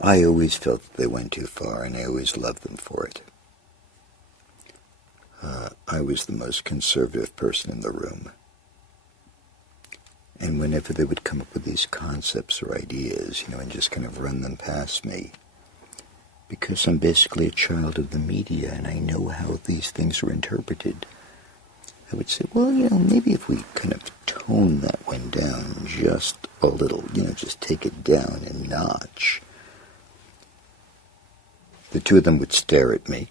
I always felt that they went too far, and I always loved them for it. I was the most conservative person in the room. And whenever they would come up with these concepts or ideas, and just kind of run them past me, because I'm basically a child of the media and I know how these things are interpreted, I would say, well, maybe if we kind of tone that one down just a little, just take it down a notch. The two of them would stare at me.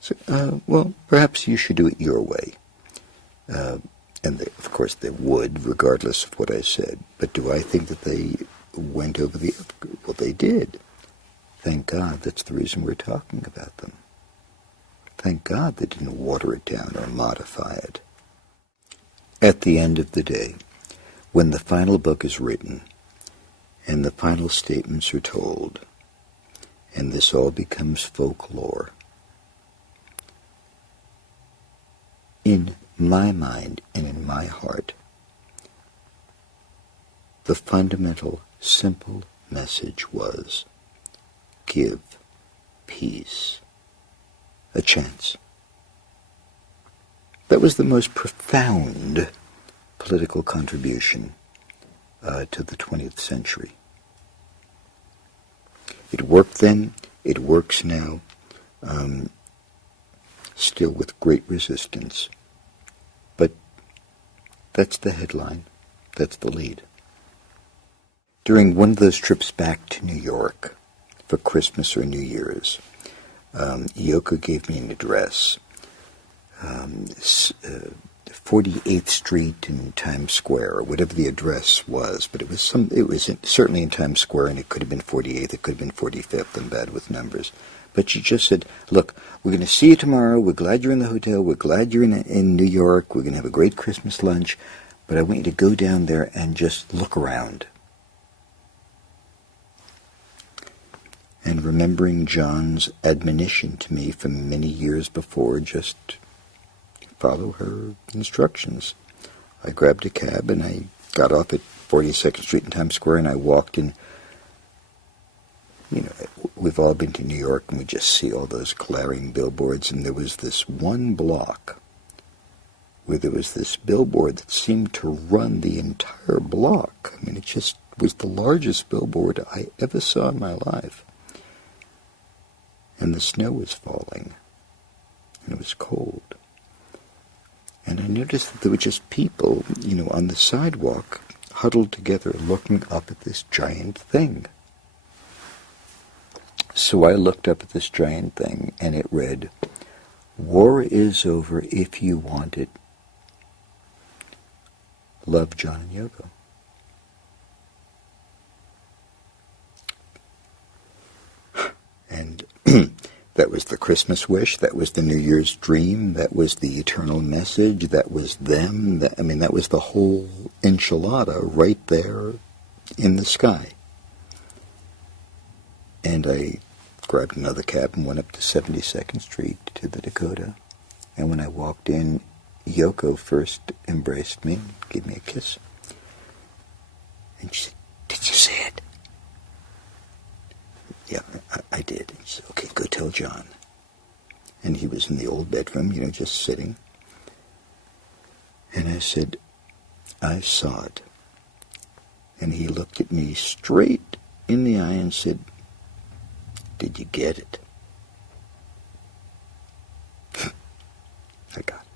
So, well, perhaps you should do it your way. And of course they would, regardless of what I said. But do I think that they went over the... Well, they did. Thank God that's the reason we're talking about them. Thank God they didn't water it down or modify it. At the end of the day, when the final book is written, and the final statements are told, and this all becomes folklore, in my mind and in my heart, the fundamental, simple message was, give peace a chance. That was the most profound political contribution to the 20th century. It worked then, it works now, still with great resistance. But that's the headline, that's the lead. During one of those trips back to New York for Christmas or New Year's, Yoko gave me an address, 48th Street in Times Square, or whatever the address was, but it was certainly in Times Square, and it could have been 48th, it could have been 45th, I'm bad with numbers. But she just said, look, we're going to see you tomorrow, we're glad you're in the hotel, we're glad you're in New York, we're going to have a great Christmas lunch, but I want you to go down there and just look around. And remembering John's admonition to me from many years before, just follow her instructions. I grabbed a cab and I got off at 42nd Street in Times Square and I walked in. We've all been to New York and we just see all those glaring billboards, and there was this one block where there was this billboard that seemed to run the entire block. I mean, it just was the largest billboard I ever saw in my life. And the snow was falling, and it was cold. And I noticed that there were just people, on the sidewalk, huddled together, looking up at this giant thing. So I looked up at this giant thing, and it read, "War is over if you want it. Love, John and Yoko." And that was the Christmas wish, that was the New Year's dream, that was the eternal message, that was them, that was the whole enchilada right there in the sky. And I grabbed another cab and went up to 72nd Street to the Dakota. And when I walked in, Yoko first embraced me, gave me a kiss. And she said, "Did you see it?" Yeah, I did. And she said, "Okay, go tell John." And he was in the old bedroom, just sitting. And I said, "I saw it." And he looked at me straight in the eye and said, "Did you get it?" I got it.